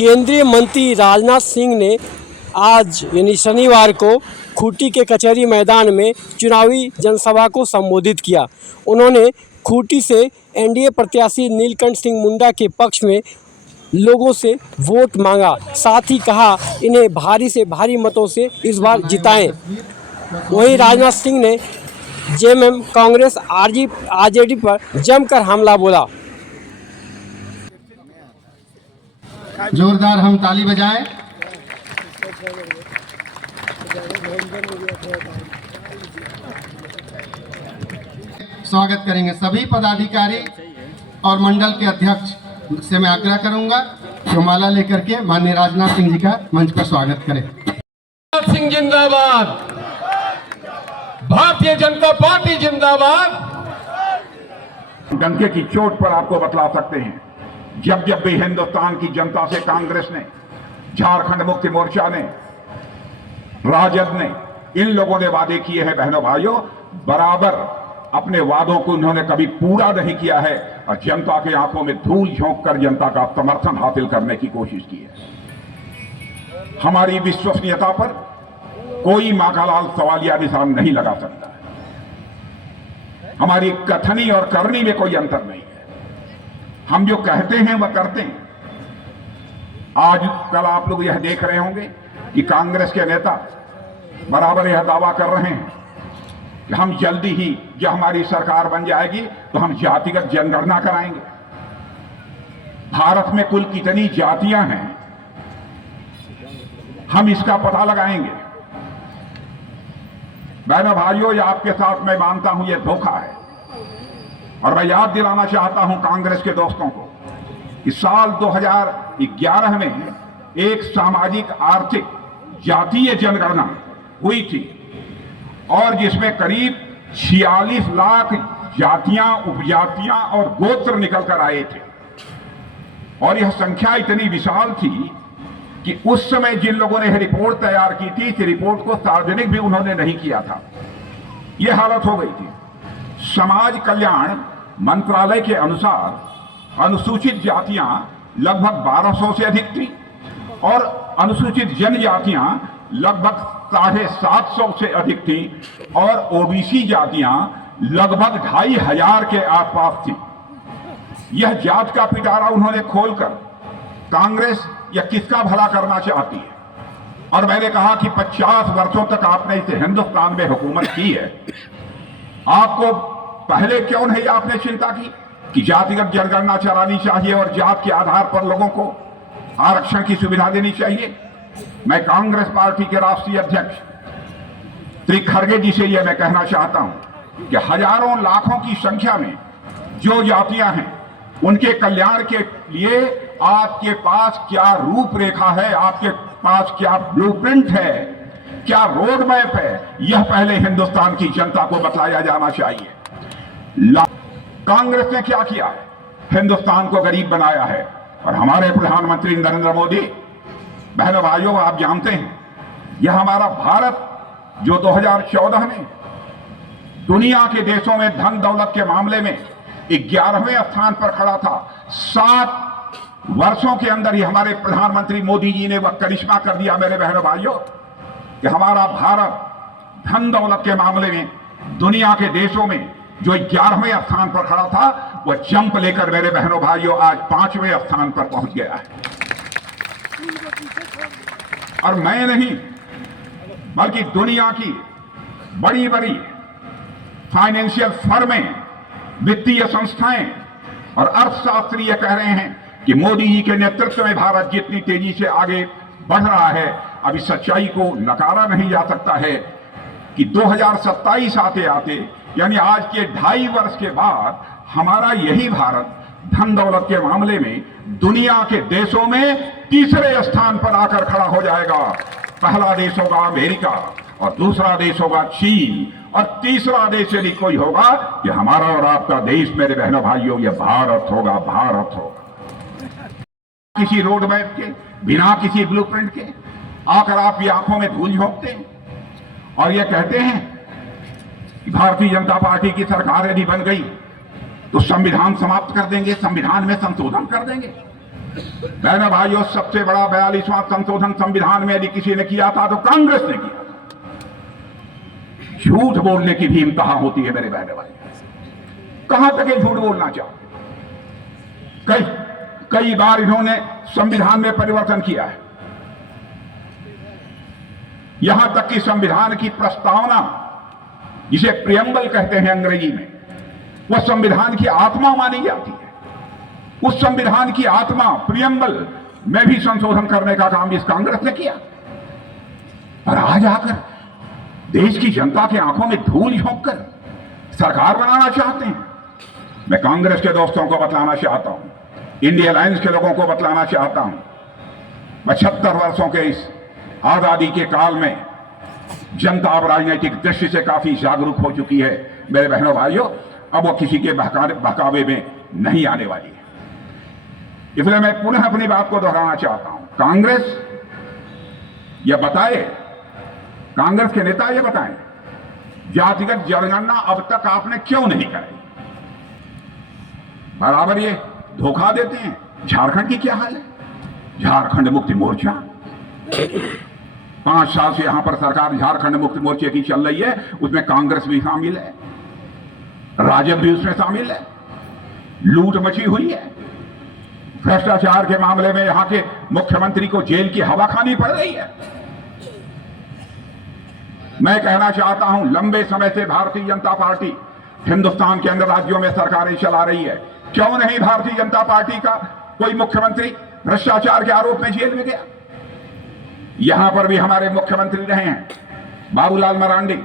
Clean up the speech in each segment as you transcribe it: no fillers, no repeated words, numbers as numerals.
केंद्रीय मंत्री राजनाथ सिंह ने आज यानी शनिवार को खूंटी के कचहरी मैदान में चुनावी जनसभा को संबोधित किया। उन्होंने खूंटी से एनडीए प्रत्याशी नीलकंठ सिंह मुंडा के पक्ष में लोगों से वोट मांगा। साथ ही कहा इन्हें भारी से भारी मतों से इस बार जिताएं। वहीं राजनाथ सिंह ने जेएमएम, कांग्रेस, आरजेडी पर जमकर हमला बोला। जोरदार हम ताली बजाएं। स्वागत करेंगे सभी पदाधिकारी और मंडल के अध्यक्ष से मैं आग्रह करूंगा कि माला लेकर के माननीय राजनाथ सिंह जी का मंच पर स्वागत करें। राजनाथ सिंह जिंदाबाद, भारतीय जनता पार्टी जिंदाबाद। डंके की चोट पर आपको बतला सकते हैं, जब जब भी हिंदुस्तान की जनता से कांग्रेस ने, झारखंड मुक्ति मोर्चा ने, राजद ने, इन लोगों ने वादे किए हैं बहनों भाइयों, बराबर अपने वादों को उन्होंने कभी पूरा नहीं किया है और जनता के आंखों में धूल झोंक कर जनता का समर्थन हासिल करने की कोशिश की है। हमारी विश्वसनीयता पर कोई माखनलाल सवालिया निशान नहीं लगा सकता। हमारी कथनी और करनी में कोई अंतर नहीं है। हम जो कहते हैं वह करते हैं। आज कल आप लोग यह देख रहे होंगे कि कांग्रेस के नेता बराबर यह दावा कर रहे हैं कि हम जल्दी ही जब हमारी सरकार बन जाएगी तो हम जातिगत जनगणना कराएंगे। भारत में कुल कितनी जातियां हैं हम इसका पता लगाएंगे। बहनों भाइयों, ये आपके साथ मैं मानता हूं यह धोखा है और मैं याद दिलाना चाहता हूं कांग्रेस के दोस्तों को कि साल 2011 में एक सामाजिक आर्थिक जातीय जनगणना हुई थी और जिसमें करीब 46 लाख जातियां, उपजातियां और गोत्र निकल कर आए थे और यह संख्या इतनी विशाल थी कि उस समय जिन लोगों ने रिपोर्ट तैयार की थी, इस रिपोर्ट को सार्वजनिक भी उन्होंने नहीं किया था। यह हालत हो गई थी। समाज कल्याण मंत्रालय के अनुसार अनुसूचित जातियां लगभग 1200 से अधिक थी और अनुसूचित जनजातियां लगभग 750 से अधिक थी और ओबीसी जातियां लगभग 2500 के आसपास थी। यह जात का पिटारा उन्होंने खोलकर कांग्रेस या किसका भला करना चाहती है। और मैंने कहा कि 50 वर्षों तक आपने इस हिंदुस्तान में हुकूमत की है, आपको पहले क्यों नहीं आपने चिंता की कि जातिगत जनगणना चलानी चाहिए और जात के आधार पर लोगों को आरक्षण की सुविधा देनी चाहिए। मैं कांग्रेस पार्टी के राष्ट्रीय अध्यक्ष श्री खड़गे जी से यह मैं कहना चाहता हूं कि हजारों लाखों की संख्या में जो जातियां हैं उनके कल्याण के लिए आपके पास क्या रूपरेखा है, आपके पास क्या ब्लूप्रिंट है, क्या रोड मैप है, यह पहले हिंदुस्तान की जनता को बताया जाना चाहिए। कांग्रेस ने क्या किया है? हिंदुस्तान को गरीब बनाया है और हमारे प्रधानमंत्री नरेंद्र मोदी, बहनों भाइयों, आप जानते हैं यह हमारा भारत जो 2014 में दुनिया के देशों में धन दौलत के मामले में 11वें स्थान पर खड़ा था, 7 वर्षों के अंदर ही हमारे प्रधानमंत्री मोदी जी ने वह करिश्मा कर दिया मेरे बहनों भाइयों कि हमारा भारत धन दौलत के मामले में दुनिया के देशों में जो 11वें स्थान पर खड़ा था वह जंप लेकर मेरे बहनों भाइयों आज 5वें स्थान पर पहुंच गया है। और मैं नहीं बल्कि दुनिया की बड़ी बड़ी फाइनेंशियल फर्में, वित्तीय संस्थाएं और अर्थशास्त्री ये कह रहे हैं कि मोदी जी के नेतृत्व में भारत जितनी तेजी से आगे बढ़ रहा है, अब इस सच्चाई को नकारा नहीं जा सकता है कि 2027 आते आते यानी आज के 2.5 वर्ष के बाद हमारा यही भारत धन दौलत के मामले में दुनिया के देशों में तीसरे स्थान पर आकर खड़ा हो जाएगा। पहला देश होगा अमेरिका और दूसरा देश होगा चीन और तीसरा देश यदि कोई होगा कि हमारा और आपका देश मेरे बहनों भाइयों यह भारत होगा, भारत होगा। किसी रोड मैप के, बिना किसी ब्लूप्रिंट के आकर आप ये आंखों में धूल झोंकते हैं और ये कहते हैं कि भारतीय जनता पार्टी की सरकार यदि बन गई तो संविधान समाप्त कर देंगे, संविधान में संशोधन कर देंगे। बहनों भाइयों, सबसे बड़ा 42वां संशोधन संविधान में यदि किसी ने किया था तो कांग्रेस ने किया। झूठ बोलने की भी इंतहा होती है मेरे बहनों भाई। कहां तक ये झूठ बोलना चाहते? कई बार इन्होंने संविधान में परिवर्तन किया है। यहां तक कि संविधान की प्रस्तावना, जिसे प्रियम्बल कहते हैं अंग्रेजी में, वह संविधान की आत्मा मानी जाती है। उस संविधान की आत्मा प्रियम्बल में भी संशोधन करने का काम इस कांग्रेस ने किया। और आज आकर देश की जनता की आंखों में धूल झोंककर सरकार बनाना चाहते हैं। मैं कांग्रेस के दोस्तों को बतलाना चाहता हूं, इंडिया अलायंस के लोगों को बतलाना चाहता हूं, 75 वर्षों के इस आजादी के काल में जनता अब राजनीतिक दृष्टि से काफी जागरूक हो चुकी है मेरे बहनों भाइयों। अब वो किसी के बहकावे में नहीं आने वाली है। इसलिए मैं पुनः अपनी बात को दोहराना चाहता हूं, कांग्रेस यह बताए, कांग्रेस के नेता ये बताएं, जातिगत जनगणना अब तक आपने क्यों नहीं कराई? बराबर ये धोखा देते हैं। झारखंड की क्या हाल है? झारखंड मुक्ति मोर्चा 5 साल से यहां पर सरकार झारखंड मुक्ति मोर्चे की चल रही है, उसमें कांग्रेस भी शामिल है, राजद भी उसमें शामिल है। लूट मची हुई है। भ्रष्टाचार के मामले में यहां के मुख्यमंत्री को जेल की हवा खानी पड़ रही है। मैं कहना चाहता हूं, लंबे समय से भारतीय जनता पार्टी हिंदुस्तान के अंदर राज्यों में सरकारें चला रही है। क्यों नहीं भारतीय जनता पार्टी का कोई मुख्यमंत्री भ्रष्टाचार के आरोप में जेल में गया? यहां पर भी हमारे मुख्यमंत्री रहे हैं बाबूलाल मरांडी,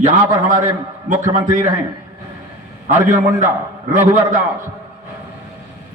यहां पर हमारे मुख्यमंत्री रहे हैं अर्जुन मुंडा, रघुवर दास।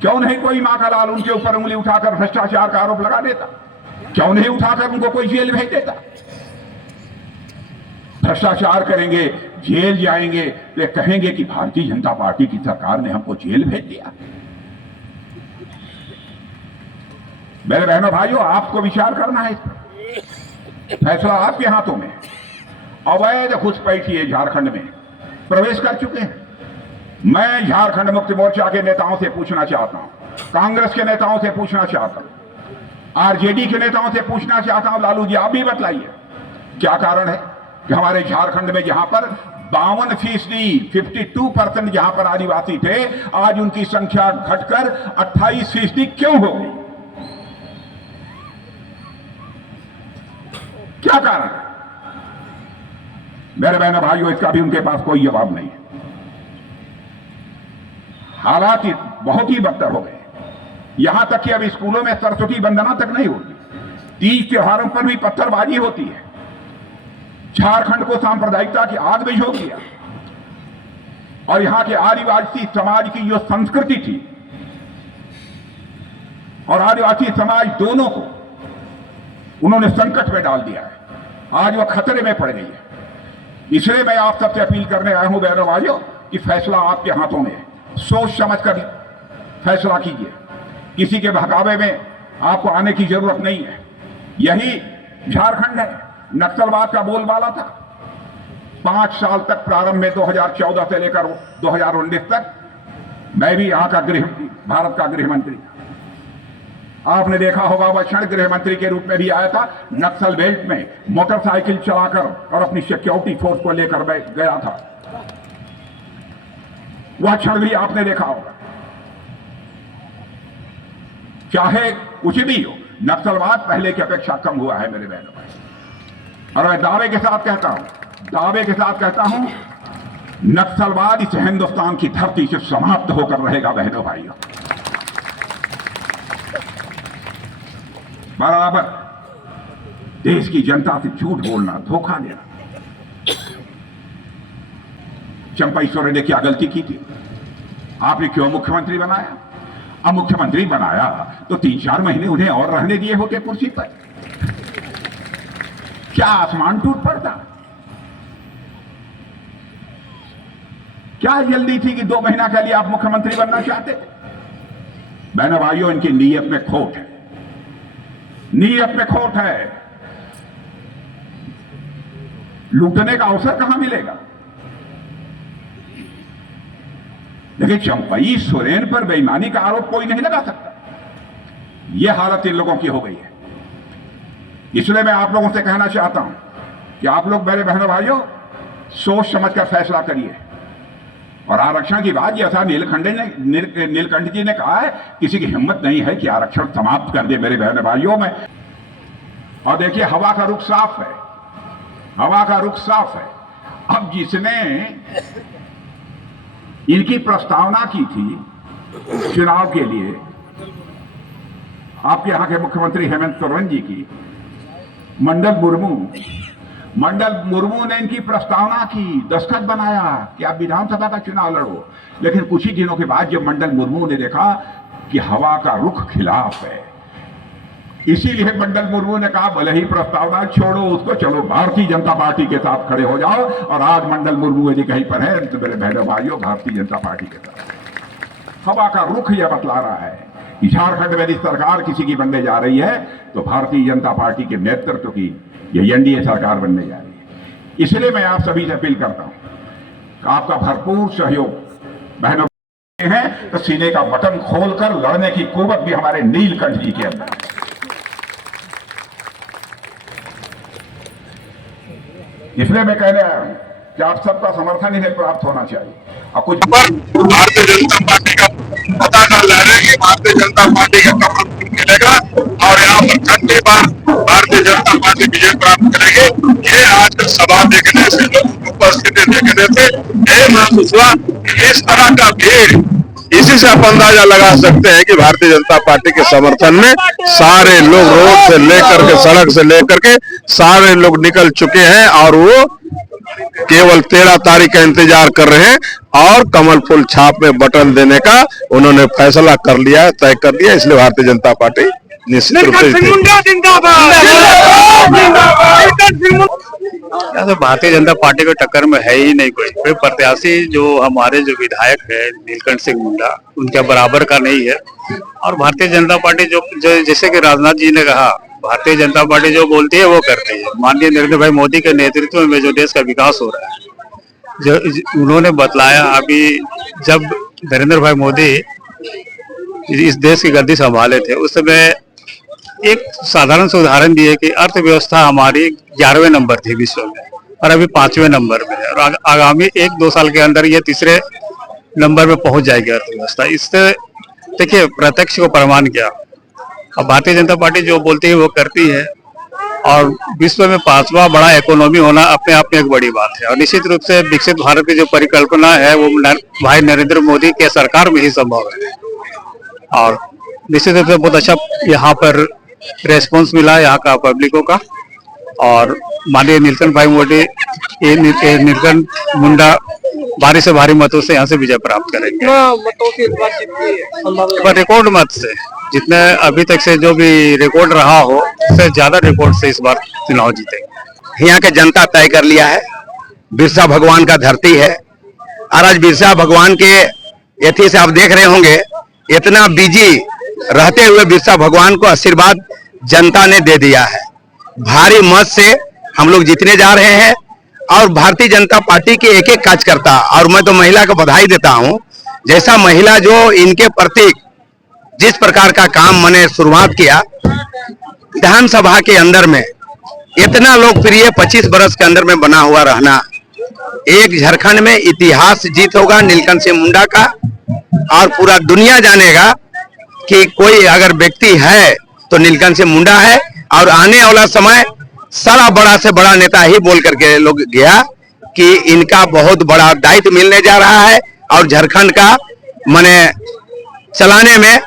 क्यों नहीं कोई मां का लाल उनके ऊपर उंगली उठाकर भ्रष्टाचार का आरोप लगा देता? क्यों नहीं उठाकर उनको कोई जेल भेज देता? भ्रष्टाचार करेंगे, जेल जाएंगे तो कहेंगे कि भारतीय जनता पार्टी की सरकार ने हमको जेल भेज दिया। मेरे बहनों भाइयों, आपको विचार करना है इस पर। फैसला आपके हाथों में। अवैध घुसपैठिए झारखंड में प्रवेश कर चुके हैं। मैं झारखंड मुक्ति मोर्चा के नेताओं से पूछना चाहता हूं, कांग्रेस के नेताओं से पूछना चाहता हूं, आरजेडी के नेताओं से पूछना चाहता हूं, लालू जी आप भी बतलाइए क्या कारण है कि हमारे झारखंड में जहां पर 52%, 52% जहां पर आदिवासी थे, आज उनकी संख्या घटकर 28% क्यों हो गई? क्या कारण है? मेरे बहनों भाइयों, इसका भी उनके पास कोई जवाब नहीं है। हालात बहुत ही बदतर हो गए, यहां तक कि अब स्कूलों में सरस्वती वंदना तक नहीं होती, तीज त्योहारों पर भी पत्थरबाजी होती है। झारखंड को सांप्रदायिकता की आग में झोंक दिया और यहां के आदिवासी समाज की जो संस्कृति थी और आदिवासी समाज दोनों को उन्होंने संकट में डाल दिया है। आज वह खतरे में पड़ गई है। इसलिए मैं आप सबसे अपील करने आया हूं बहनों भाइयों कि फैसला आपके हाथों में है। सोच समझ कर फैसला कीजिए। किसी के बहकावे में आपको आने की जरूरत नहीं है। यही झारखंड है। नक्सलवाद का बोलबाला था 5 साल तक, प्रारंभ में 2014 से लेकर 2019 तक मैं भी यहां का भारत का गृह मंत्री था। आपने देखा होगा वह क्षण गृह मंत्री के रूप में भी आया था, नक्सल बेल्ट में मोटरसाइकिल चलाकर और अपनी सिक्योरिटी फोर्स को लेकर गया था। वह क्षण भी आपने देखा होगा। चाहे कुछ भी हो, नक्सलवाद पहले की अपेक्षा कम हुआ है मेरे बहनों भाई। और मैं दावे के साथ कहता हूं, नक्सलवाद इस हिंदुस्तान की धरती से समाप्त होकर रहेगा बहनों भाइयों। बराबर देश की जनता से झूठ बोलना, धोखा देना। चंपा ईश्वर ने क्या गलती की थी? आपने क्यों मुख्यमंत्री बनाया? अब मुख्यमंत्री बनाया तो 3-4 महीने उन्हें और रहने दिए होते कुर्सी पर। क्या आसमान टूट पड़ता? क्या जल्दी थी कि 2 महीना के लिए आप मुख्यमंत्री बनना चाहते थे? बहनों भाइयों, इनकी नीयत में खोट है, नीयत में खोट है। लूटने का अवसर कहां मिलेगा? देखिए, चंपई सोरेन पर बेईमानी का आरोप कोई नहीं लगा सकता। ये हालत इन लोगों की हो गई है। इसलिए मैं आप लोगों से कहना चाहता हूं कि आप लोग मेरे बहनों भाइयों सोच समझकर फैसला करिए। और आरक्षण की बात यह था, नीलकंठ जी ने कहा है किसी की हिम्मत नहीं है कि आरक्षण समाप्त कर दे मेरे बहनों भाइयों में। और देखिए हवा का रुख साफ है, हवा का रुख साफ है। अब जिसने इनकी प्रस्तावना की थी चुनाव के लिए, आपके यहां के मुख्यमंत्री हेमंत सोरेन जी की, मंडल मुर्मू ने इनकी प्रस्तावना की, दस्तखत बनाया कि आप विधानसभा का चुनाव लड़ो। लेकिन कुछ ही दिनों के बाद जब मंडल मुर्मू ने देखा कि हवा का रुख खिलाफ है, इसीलिए मंडल मुर्मू ने कहा भले ही प्रस्तावना छोड़ो उसको, चलो भारतीय जनता पार्टी के साथ खड़े हो जाओ। और आज मंडल मुर्मू यदि कहीं पर है तो मेरे बहनों भाइयों भारतीय जनता पार्टी के साथ। हवा का रुख यह बतला रहा है कि झारखंड में यदि सरकार किसी की बनने जा रही है तो भारतीय जनता पार्टी के नेतृत्व की ये एनडीए सरकार बनने जा रही है। इसलिए मैं आप सभी से अपील करता हूं कि आपका भरपूर सहयोग बहनों हैं तो सीने का बटन खोलकर लड़ने की कुव्वत भी हमारे नीलकंठ जी के अंदर है। इसलिए मैं कह रहा हूं कि आप सबका समर्थन इन्हें प्राप्त होना चाहिए। और कुछ भारतीय जनता पार्टी का पता न लहरेगी, भारतीय जनता पार्टी का कमल मिलेगा और यहाँ पर छठी बार भारतीय जनता पार्टी विजय प्राप्त करेगी। ये आज का सभा देखने से, लोगों की उपस्थिति देखने से ये महसूस हुआ। इस तरह का भीड़, इसी से आप अंदाजा लगा सकते हैं कि भारतीय जनता पार्टी के समर्थन में सारे लोग रोड से लेकर के, सड़क से लेकर के सारे लोग निकल चुके हैं और वो केवल 13 तारीख का इंतजार कर रहे हैं। और कमल फूल छाप में बटन देने का उन्होंने फैसला कर लिया, तय कर लिया। इसलिए भारतीय जनता पार्टी निश्चित रूप से तो भारतीय जनता पार्टी को टक्कर में है ही नहीं कोई प्रत्याशी। जो हमारे जो विधायक है नीलकंठ सिंह मुंडा, उनके बराबर का नहीं है। और भारतीय जनता पार्टी जो जैसे कि राजनाथ जी ने कहा, भारतीय जनता पार्टी जो बोलती है वो करती है। माननीय नरेंद्र भाई मोदी के नेतृत्व में जो देश का विकास हो रहा है, जो उन्होंने बतलाया, अभी जब नरेंद्र भाई मोदी इस देश की गद्दी संभाले थे उस समय एक साधारण से उदाहरण दिए कि अर्थव्यवस्था हमारी 11वें नंबर थी विश्व में और अभी 5वें नंबर में है। और आगामी 1-2 साल के अंदर ये 3रे नंबर में पहुंच जाएगी अर्थव्यवस्था। इससे देखिए प्रत्यक्ष को प्रमाण किया। अब भारतीय जनता पार्टी जो बोलती है वो करती है। और विश्व में 5वां बड़ा इकोनॉमी होना अपने आप में एक बड़ी बात है। और निश्चित रूप से विकसित भारत की जो परिकल्पना है वो भाई नरेंद्र मोदी के सरकार में ही संभव है। और निश्चित रूप से बहुत अच्छा यहाँ पर रेस्पॉन्स मिला यहाँ का पब्लिकों का। और माननीय नीलकंठ भाई मोदी, नीलकंठ मुंडा भारी से भारी मतों से यहाँ से विजय प्राप्त करेंगे। रिकॉर्ड मत से, जितने अभी तक से जो भी रिकॉर्ड रहा हो उससे ज्यादा रिकॉर्ड से इस बार चुनाव जीतेंगे। यहाँ के जनता तय कर लिया है। बिरसा भगवान का धरती है और आज बिरसा भगवान के एथी से आप देख रहे होंगे, इतना बिजी रहते हुए बिरसा भगवान को आशीर्वाद जनता ने दे दिया है। भारी मत से हम लोग जीतने जा रहे हैं। और भारतीय जनता पार्टी के एक एक कार्यकर्ता, और मैं तो महिला को बधाई देता हूं, जैसा महिला जो इनके प्रति जिस प्रकार का काम मैंने शुरुआत किया, विधानसभा के अंदर में इतना लोकप्रिय 25 वर्ष के अंदर में बना हुआ रहना, एक झारखंड में इतिहास जीत होगा नीलकंठ सिंह मुंडा का। और पूरा दुनिया जानेगा कि कोई अगर व्यक्ति है तो नीलकंठ सिंह मुंडा है। और आने वाला समय सारा बड़ा से बड़ा नेता ही बोल करके लोग गया कि इनका बहुत बड़ा दायित्व मिलने जा रहा है। और झारखंड का माने चलाने में,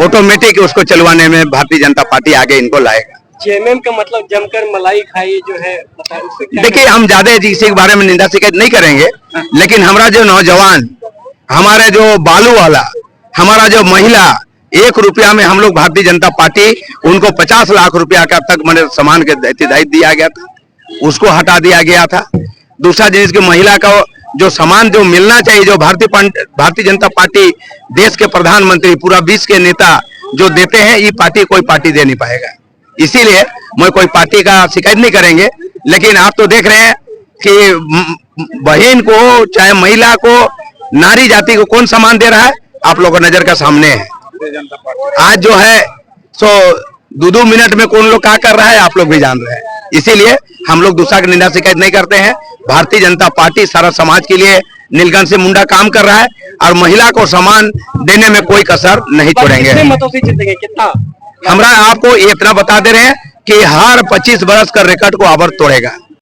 ऑटोमेटिक उसको चलवाने में भारतीय जनता पार्टी आगे इनको लाएगा। जेएमएम का मतलब जमकर मलाई खाई जो है, देखिए हम ज्यादा किसी के बारे में निंदा शिकायत नहीं करेंगे, लेकिन हमारा जो नौजवान, हमारे जो बालू वाला, हमारा जो महिला, 1 रुपया में हम लोग भारतीय जनता पार्टी उनको 50 लाख रुपया का तक मैंने सामान के दायित्व दिया गया था, उसको हटा दिया गया था। दूसरा जिस की महिला का जो सामान जो मिलना चाहिए, जो भारतीय जनता पार्टी देश के प्रधानमंत्री, पूरा विश्व के नेता जो देते हैं, ये पार्टी कोई पार्टी दे नहीं पाएगा। इसीलिए मैं कोई पार्टी का शिकायत नहीं करेंगे। लेकिन आप तो देख रहे हैं कि बहन को, चाहे महिला को, नारी जाति को कौन सम्मान दे रहा है, आप लोगों को नजर का सामने है। आज जो है सो 2-2 मिनट में कौन लोग क्या कर रहा है आप लोग भी जान रहे हैं। इसीलिए हम लोग दूसरा की निंदा शिकायत नहीं करते हैं। भारतीय जनता पार्टी सारा समाज के लिए नीलकंठ सिंह मुंडा काम कर रहा है और महिला को सम्मान देने में कोई कसर नहीं छोड़ेंगे। कितने मतों से जीतेंगे, कितना? हमरा आपको ये इतना बता दे रहे हैं कि हर 25 बरस का रिकॉर्ड को आवर तोड़ेगा।